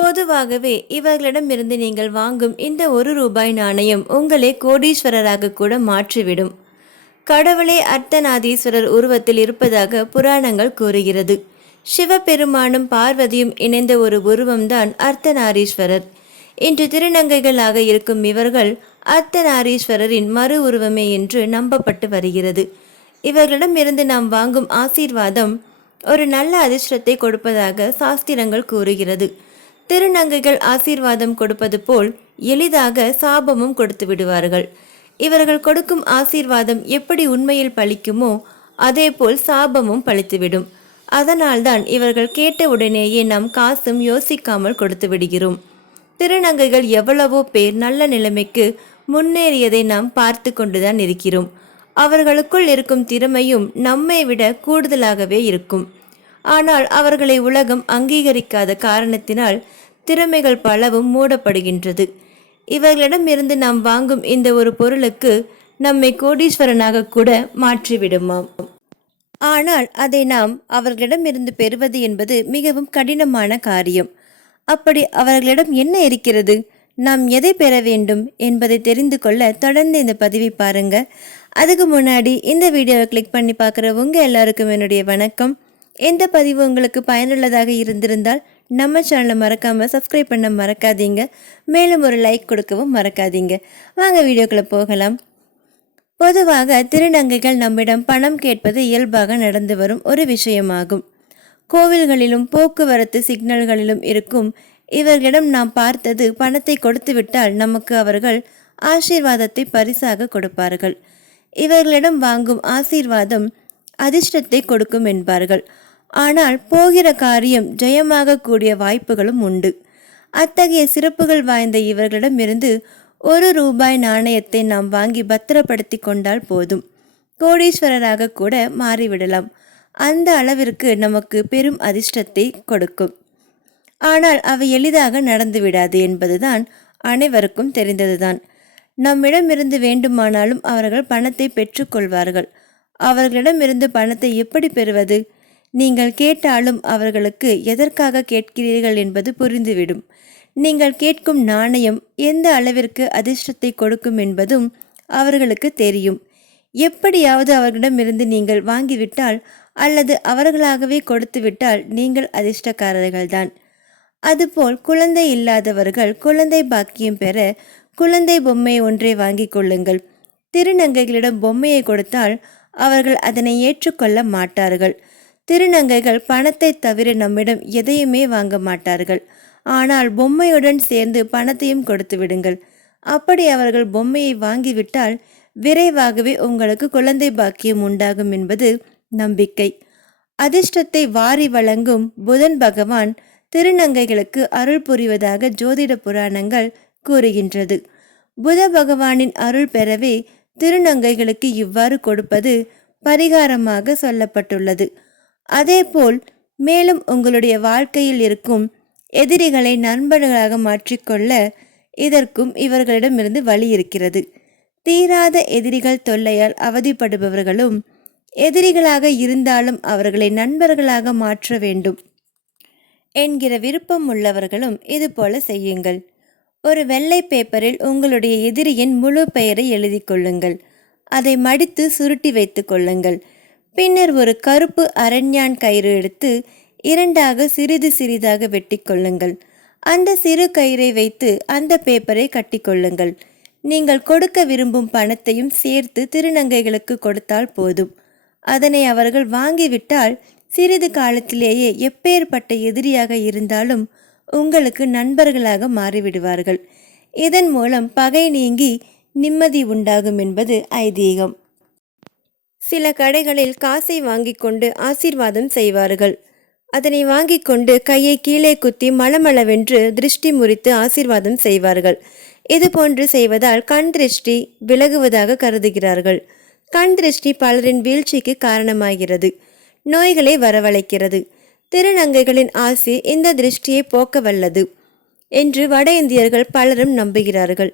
பொதுவாகவே இவர்களிடமிருந்து நீங்கள் வாங்கும் இந்த ஒரு ரூபாய் நாணயம் உங்களை கோடீஸ்வரராக கூட மாற்றிவிடும். கடவுளே அர்த்தநாதீஸ்வரர் உருவத்தில் இருப்பதாக புராணங்கள் கூறுகிறது. சிவபெருமானும் பார்வதியும் இணைந்த ஒரு உருவம்தான் அர்த்தநாரீஸ்வரர் இன்று திருநங்கைகளாக இருக்கும் இவர்கள் அர்த்தநாரீஸ்வரரின் மறு உருவமே என்று நம்பப்பட்டு வருகிறது. இவர்களிடமிருந்து நாம் வாங்கும் ஆசீர்வாதம் ஒரு நல்ல அதிர்ஷ்டத்தை கொடுப்பதாக சாஸ்திரங்கள் கூறுகிறது. திருநங்கைகள் ஆசீர்வாதம் கொடுப்பது போல் எளிதாக சாபமும் கொடுத்து விடுவார்கள். இவர்கள் கொடுக்கும் ஆசீர்வாதம் எப்படி உண்மையில் பலிக்குமோ அதேபோல் சாபமும் பழித்துவிடும் அதனால்தான் இவர்கள் கேட்ட உடனேயே நாம் காசும் யோசிக்காமல் கொடுத்து விடுகிறோம். திருநங்கைகள் எவ்வளவோ பேர் நல்ல நிலைமைக்கு முன்னேறியதை நாம் பார்த்து கொண்டுதான் இருக்கிறோம். அவர்களுக்குள் இருக்கும் திறமையும் நம்மை விட கூடுதலாகவே இருக்கும். ஆனால் அவர்களை உலகம் அங்கீகரிக்காத காரணத்தினால் திறமைகள் பலவும் மூடப்படுகின்றது. இவர்களிடமிருந்து நாம் வாங்கும் இந்த ஒரு பொருளுக்கு நம்மை கோடீஸ்வரனாக கூட மாற்றிவிடுமாம். ஆனால் அதை நாம் அவர்களிடமிருந்து பெறுவது என்பது மிகவும் கடினமான காரியம். அப்படி அவர்களிடம் என்ன இருக்கிறது? நாம் எதை பெற வேண்டும் என்பதை தெரிந்து கொள்ள தொடர்ந்து இந்த பதிவை பாருங்க. அதுக்கு முன்னாடி இந்த வீடியோவை கிளிக் பண்ணி பார்க்குற உங்கள் எல்லாருக்கும் என்னுடைய வணக்கம். எந்த பதிவு உங்களுக்கு பயனுள்ளதாக இருந்திருந்தால் நம்ம சேனலை மறக்காமல் சப்ஸ்கிரைப் பண்ண மறக்காதீங்க. மேலும் ஒரு லைக் கொடுக்கவும் மறக்காதீங்க. வாங்க வீடியோக்குள்ளே போகலாம். பொதுவாக திருநங்கைகள் நம்மிடம் பணம் கேட்பது இயல்பாக நடந்து வரும் ஒரு விஷயமாகும். கோவில்களிலும் போக்குவரத்து சிக்னல்களிலும் இருக்கும் இவர்களிடம் நாம் பார்த்தது பணத்தை கொடுத்துவிட்டால் நமக்கு அவர்கள் ஆசீர்வாதத்தை பரிசாக கொடுப்பார்கள். இவர்களிடம் வாங்கும் ஆசீர்வாதம் அதிர்ஷ்டத்தை கொடுக்கும் என்பார்கள். ஆனால் போகிற காரியம் ஜெயமாகக்கூடிய வாய்ப்புகளும் உண்டு. அத்தகைய சிறப்புகள் வாய்ந்த இவர்களிடமிருந்து ஒரு ரூபாய் நாணயத்தை நாம் வாங்கி பத்திரப்படுத்தி கொண்டால் போதும். கோடீஸ்வரராக கூட மாறிவிடலாம். அந்த அளவிற்கு நமக்கு பெரும் அதிர்ஷ்டத்தை கொடுக்கும். ஆனால் அவை எளிதாக நடந்து விடாது என்பதுதான் அனைவருக்கும் தெரிந்ததுதான். நம்மிடமிருந்து வேண்டுமானாலும் அவர்கள் பணத்தை பெற்றுக்கொள்வார்கள் அவர்களிடமிருந்து பணத்தை எப்படி பெறுவது? நீங்கள் கேட்டாலும் அவர்களுக்கு எதற்காக கேட்கிறீர்கள் என்பது புரிந்துவிடும். நீங்கள் கேட்கும் நாணயம் எந்த அளவிற்கு அதிர்ஷ்டத்தை கொடுக்கும் என்பதும் அவர்களுக்கு தெரியும். எப்படியாவது அவர்களிடமிருந்து நீங்கள் வாங்கிவிட்டால் அல்லது அவர்களாகவே கொடுத்துவிட்டால் நீங்கள் அதிர்ஷ்டக்காரர்கள்தான். அதுபோல் குழந்தை இல்லாதவர்கள் குழந்தை பாக்கியம் பெற குழந்தை பொம்மை ஒன்றை வாங்கிக் கொள்ளுங்கள். திருநங்கைகளிடம் பொம்மையை கொடுத்தால் அவர்கள் அதனை ஏற்றுக்கொள்ள மாட்டார்கள். திருநங்கைகள் பணத்தை தவிர நம்மிடம் எதையுமே வாங்க மாட்டார்கள். ஆனால் பொம்மையுடன் சேர்ந்து பணத்தையும் கொடுத்து விடுங்கள். அப்படி அவர்கள் பொம்மையை வாங்கிவிட்டால் விரைவாகவே உங்களுக்கு குழந்தை பாக்கியம் உண்டாகும் என்பது நம்பிக்கை. அதிர்ஷ்டத்தை வாரி வழங்கும் புதன் பகவான் திருநங்கைகளுக்கு அருள் புரிவதாக ஜோதிட புராணங்கள் கூறுகின்றது. புத பகவானின் அருள் பெறவே திருநங்கைகளுக்கு இவ்வாறு கொடுப்பது பரிகாரமாக சொல்லப்பட்டுள்ளது. அதேபோல் மேலும் உங்களுடைய வாழ்க்கையில் இருக்கும் எதிரிகளை நண்பர்களாக மாற்றிக்கொள்ள இதற்கும் இவர்களிடமிருந்து வழி இருக்கிறது. தீராத எதிரிகள் தொல்லையால் அவதிப்படுபவர்களும் எதிரிகளாக இருந்தாலும் அவர்களை நண்பர்களாக மாற்ற வேண்டும் என்கிற விருப்பம் உள்ளவர்களும் இது போல செய்யுங்கள். ஒரு வெள்ளை பேப்பரில் உங்களுடைய எதிரியின் முழு பெயரை எழுதி கொள்ளுங்கள். அதை மடித்து சுருட்டி வைத்து கொள்ளுங்கள். பின்னர் ஒரு கருப்பு அரண்யான் கயிறு எடுத்து இரண்டாக சிறிது சிறிதாக வெட்டி கொள்ளுங்கள். அந்த சிறு கயிறை வைத்து அந்த பேப்பரை கட்டிக்கொள்ளுங்கள் நீங்கள் கொடுக்க விரும்பும் பணத்தையும் சேர்த்து திருநங்கைகளுக்கு கொடுத்தால் போதும். அதனை அவர்கள் வாங்கிவிட்டால் சிறிது காலத்திலேயே எப்பேற்பட்ட எதிரியாக இருந்தாலும் உங்களுக்கு நண்பர்களாக மாறிவிடுவார்கள். இதன் மூலம் பகை நீங்கி நிம்மதி உண்டாகும் என்பது ஐதீகம். சில கடைகளில் காசை வாங்கிக் கொண்டு ஆசீர்வாதம் செய்வார்கள். அதனை வாங்கி கொண்டு கையை கீழே குத்தி மளமளவென்று திருஷ்டி முறித்து ஆசீர்வாதம் செய்வார்கள். இது போன்று செய்வதால் கண் திருஷ்டி விலகுவதாக கருதுகிறார்கள். கண் திருஷ்டி பலரின் வீழ்ச்சிக்கு காரணமாகிறது. நோய்களை வரவழைக்கிறது. திருநங்கைகளின் ஆசி இந்த திருஷ்டியை போக்க வல்லது என்று வட இந்தியர்கள் பலரும் நம்புகிறார்கள்.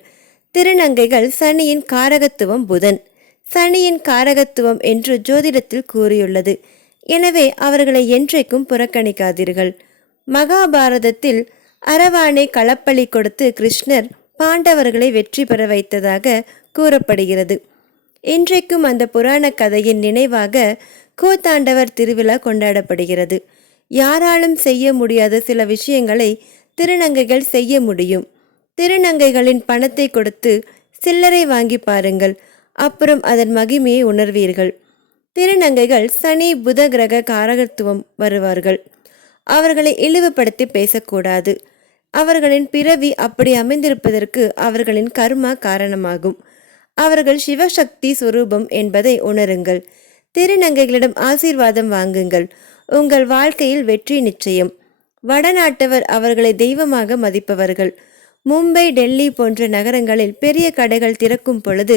திருநங்கைகள் சனியின் காரகத்துவம் புதன். சனியின் காரகத்துவம் என்று ஜோதிடத்தில் கூறியுள்ளது. எனவே அவர்களை என்றைக்கும் புறக்கணிக்காதீர்கள். மகாபாரதத்தில் அரவானை களப்பலி கொடுத்து கிருஷ்ணர் பாண்டவர்களை வெற்றி பெற வைத்ததாக கூறப்படுகிறது. இன்றைக்கும் அந்த புராண கதையின் நினைவாக கூத்தாண்டவர் திருவிழா கொண்டாடப்படுகிறது. யாராலும் செய்ய முடியாத சில விஷயங்களை திருநங்கைகள் செய்ய முடியும். திருநங்கைகளின் பணத்தை கொடுத்து சில்லறை வாங்கி பாருங்கள். அப்புறம் அதன் மகிமையை உணர்வீர்கள். திருநங்கைகள் சனி புத கிரக காரகத்துவம் வருவார்கள். அவர்களை இழிவுபடுத்தி பேசக்கூடாது. அவர்களின் பிறவி அப்படி அமைந்திருப்பதற்கு அவர்களின் கர்மா காரணமாகும். அவர்கள் சிவசக்தி சுரூபம் என்பதை உணருங்கள். திருநங்கைகளிடம் ஆசீர்வாதம் வாங்குங்கள். உங்கள் வாழ்க்கையில் வெற்றி நிச்சயம். வடநாட்டவர் அவர்களை தெய்வமாக மதிப்பவர்கள். மும்பை டெல்லி போன்ற நகரங்களில் பெரிய கடைகள் திறக்கும் பொழுது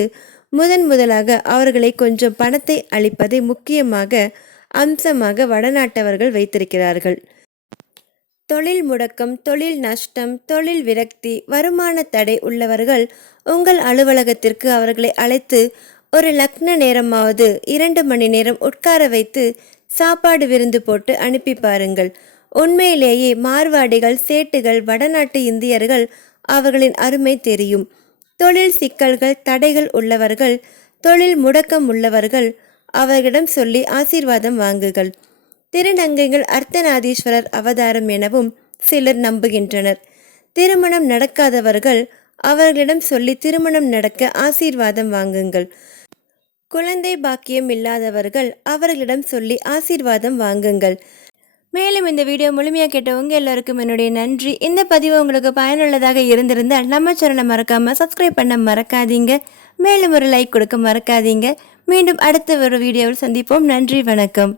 முதன் முதலாக அவர்களை கொஞ்சம் பணத்தை அளிப்பதை முக்கியமாக அம்சமாக வடநாட்டவர்கள் வைத்திருக்கிறார்கள். தொழில் முடக்கம் தொழில் நஷ்டம் தொழில் விரக்தி வருமான தடை உள்ளவர்கள் உங்கள் அலுவலகத்திற்கு அவர்களை அழைத்து ஒரு லக்ன நேரமாவது இரண்டு மணி நேரம் உட்கார வைத்து சாப்பாடு விருந்து போட்டு அனுப்பி பாருங்கள். உண்மையிலேயே மார்வாடிகள் சேட்டுகள் வடநாட்டு இந்தியர்கள் அவர்களின் அருமை தெரியும். தொழில் சிக்கல்கள் தடைகள் உள்ளவர்கள் தொழில் முடக்கம் உள்ளவர்கள் அவர்களிடம் சொல்லி ஆசீர்வாதம் வாங்குகள். திருநங்கைகள் அர்த்தநாதீஸ்வரர் அவதாரம் எனவும் சிலர் நம்புகின்றனர். திருமணம் நடக்காதவர்கள் அவர்களிடம் சொல்லி திருமணம் நடக்க ஆசீர்வாதம் வாங்குங்கள். குழந்தை பாக்கியம் இல்லாதவர்கள் அவர்களிடம் சொல்லி ஆசீர்வாதம் வாங்குங்கள். மேலும் இந்த வீடியோ முழுமையாக கேட்டவங்க எல்லாருக்கும் என்னுடைய நன்றி. இந்த பதிவு உங்களுக்கு பயனுள்ளதாக இருந்திருந்தால் நம்ம சேனலை மறக்காமல் சப்ஸ்கிரைப் பண்ண மறக்காதீங்க. மேலும் ஒரு லைக் கொடுக்க மறக்காதீங்க. மீண்டும் அடுத்த ஒரு வீடியோவில் சந்திப்போம். நன்றி வணக்கம்.